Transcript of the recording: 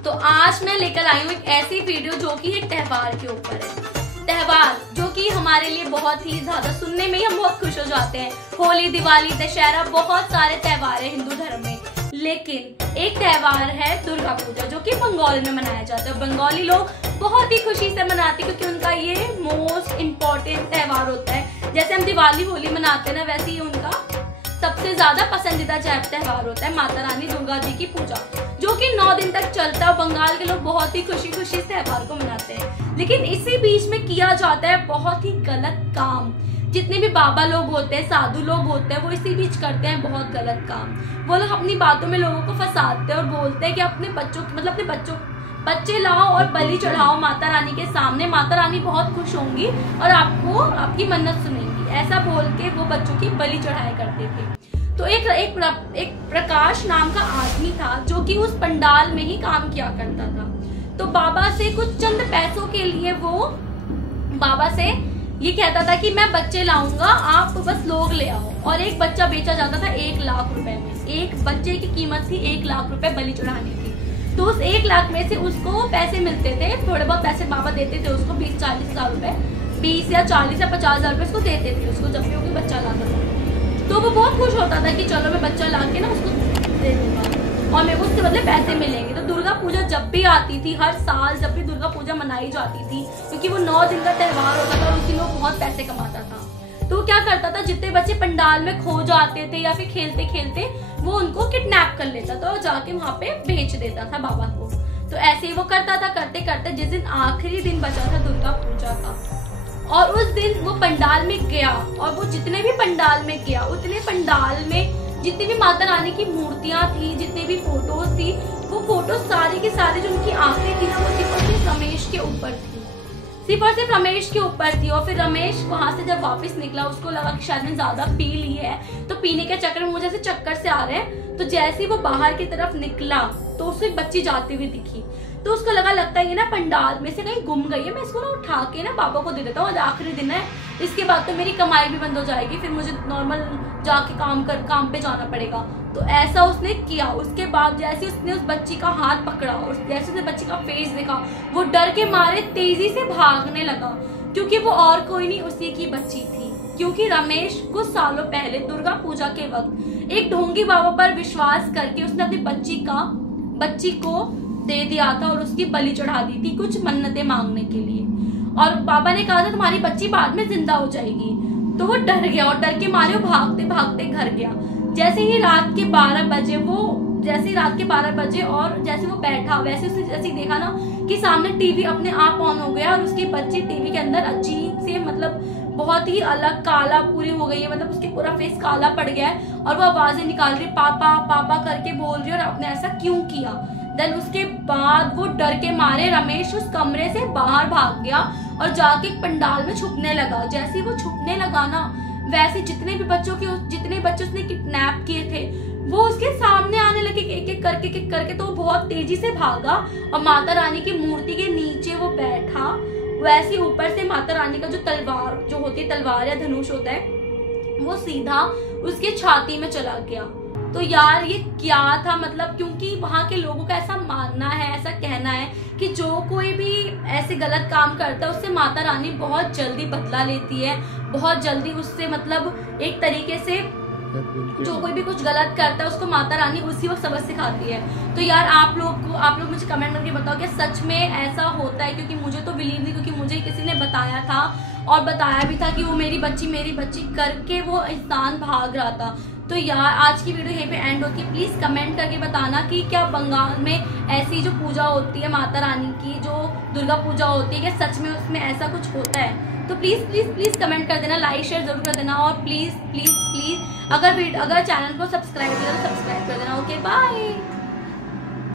तो आज मैं लेकर आई हूँ एक ऐसी वीडियो जो कि एक त्योहार के ऊपर है। त्योहार जो कि हमारे लिए बहुत ही ज्यादा सुनने में ही हम बहुत खुश हो जाते हैं। होली, दिवाली, दशहरा, बहुत सारे त्योहार है हिंदू धर्म में, लेकिन एक त्योहार है दुर्गा पूजा जो कि बंगाल में मनाया जाता है। बंगाली लोग बहुत ही खुशी से मनाते हैं क्योंकि उनका ये मोस्ट इम्पोर्टेंट त्योहार होता है। जैसे हम दिवाली, होली मनाते हैं ना, वैसे ही उनका सबसे ज्यादा पसंदीदा त्योहार होता है माता रानी दुर्गा जी की पूजा, जो कि 9 दिन तक चलता है। बंगाल के लोग बहुत ही खुशी खुशी इस त्योहार को मनाते हैं, लेकिन इसी बीच में किया जाता है बहुत ही गलत काम। जितने भी बाबा लोग होते हैं, साधु लोग होते हैं, वो इसी बीच करते हैं बहुत गलत काम। वो लोग अपनी बातों में लोगों को फंसाते हैं और बोलते हैं कि अपने बच्चे लाओ और बलि चढ़ाओ माता रानी के सामने, माता रानी बहुत खुश होंगी और आपको आपकी मन्नत सुनेंगी। ऐसा बोल के वो बच्चों की बलि चढ़ाया करते थे। तो एक प्रकाश नाम का आदमी था जो कि उस पंडाल में ही काम किया करता था। तो बाबा से कुछ चंद पैसों के लिए वो बाबा से ये कहता था कि मैं बच्चे लाऊंगा, आप बस लोग ले आओ। और एक बच्चा बेचा जाता था 1 लाख रुपए में। एक बच्चे की कीमत थी 1 लाख रुपए बलि चढ़ाने की। तो उस 1 लाख में से उसको पैसे मिलते थे, थोड़े बहुत पैसे बाबा देते थे उसको, 20-40 हजार रुपए, 20 या 40 या 50 हजार रुपए उसको देते थे उसको, जब भी वो बच्चा लाता था। तो वो बहुत खुश होता था कि चलो मैं बच्चा ला के ना उसको दे दूंगा और मेरे को उसके बदले पैसे मिलेंगे। तो दुर्गा पूजा जब भी आती थी, हर साल जब भी दुर्गा पूजा मनाई जाती थी, क्योंकि वो 9 दिन का त्योहार होता था और उसी में बहुत पैसे कमाता था, तो वो क्या करता था, जितने बच्चे पंडाल में खो जाते थे या फिर खेलते खेलते वो उनको किडनैप कर लेता था और जाके वहां पे बेच देता था बाबा को। तो ऐसे ही वो करता था, करते करते जिस दिन आखिरी दिन बचा था दुर्गा पूजा का, और उस दिन वो पंडाल में गया और वो जितने भी पंडाल में गया, उतने पंडाल में जितनी भी माता रानी की मूर्तियां थी, जितने भी फोटोज थी, वो फोटो सारी की सारी जो उनकी आंखें थी ना, वो सिर्फ और सिर्फ रमेश के ऊपर थी, सिर्फ और सिर्फ रमेश के ऊपर थी। और फिर रमेश वहां से जब वापस निकला, उसको लगा कि शायद मैंने ज्यादा पी ली है, तो पीने के चक्कर में मुझे ऐसे चक्कर से आ रहे हैं। तो जैसे ही वो बाहर की तरफ निकला तो उसको एक बच्ची जाती हुई दिखी, तो उसको लगता है ये ना पंडाल में से कहीं गुम गई है, मैं इसको ना उठा के ना बाबा को दे देता हूँ, आज आखिरी दिन है, इसके बाद तो मेरी कमाई भी बंद हो जाएगी, फिर मुझे नॉर्मल जाके काम पे जाना पड़ेगा। तो ऐसा उसने किया। उसके बाद जैसे उसने उस बच्ची का हाथ पकड़ा और जैसे उसने बच्ची का फेस देखा, वो डर के मारे तेजी से भागने लगा, क्योंकि वो और कोई नहीं उसी की बच्ची थी। क्योंकि रमेश कुछ सालों पहले दुर्गा पूजा के वक्त एक ढोंगी बाबा पर विश्वास करके उसने अपनी बच्ची को दे दिया था और उसकी बलि चढ़ा दी थी कुछ मन्नतें मांगने के लिए। और बाबा ने कहा था तुम्हारी बच्ची बाद में जिंदा हो जाएगी। तो वो डर गया और डर के मारे वो भागते भागते घर गया। जैसे ही रात के 12 बजे और जैसे वो बैठा, वैसे उसने जैसे ही देखा ना कि सामने टीवी अपने आप ऑन हो गया और उसकी बच्ची टीवी के अंदर अजीब से, मतलब बहुत ही अलग काला पूरी हो गई है, मतलब उसके पूरा फेस काला पड़ गया है और वो आवाजें निकाल रही, पापा पापा करके बोल रही है और आपने ऐसा क्यों किया। देन उसके बाद वो डर के मारे रमेश उस कमरे से बाहर भाग गया और जाके पंडाल में छुपने लगा। जैसे ही वो छुपने लगा ना, वैसे जितने बच्चे उसने किडनैप किए थे वो उसके सामने आने लगे एक एक करके। तो वो बहुत तेजी से भागा और माता रानी की मूर्ति के नीचे वो बैठा। वैसे ऊपर से माता रानी का जो तलवार जो होती है, तलवार या धनुष होता है, वो सीधा उसके छाती में चला गया। तो यार ये क्या था, मतलब क्योंकि वहां के लोगों का ऐसा मानना है, ऐसा कहना है कि जो कोई भी ऐसे गलत काम करता है उससे माता रानी बहुत जल्दी बदला लेती है, बहुत जल्दी उससे, मतलब एक तरीके से जो कोई भी कुछ गलत करता है उसको माता रानी उसी वक्त सबक सिखाती है। तो यार आप लोग मुझे कमेंट करके बताओ कि सच में ऐसा होता है, क्योंकि मुझे तो बिलीव नहीं, क्योंकि मुझे किसी ने बताया था और बताया भी था कि वो मेरी बच्ची करके वो इंसान भाग रहा था। तो यार आज की वीडियो यहीं पे एंड होती है। प्लीज कमेंट करके बताना कि क्या बंगाल में ऐसी जो पूजा होती है माता रानी की, जो दुर्गा पूजा होती है, क्या सच में उसमें ऐसा कुछ होता है। तो प्लीज कमेंट कर देना, लाइक शेयर जरूर कर देना और प्लीज अगर चैनल को सब्सक्राइब किया तो सब्सक्राइब कर देना। Okay bye.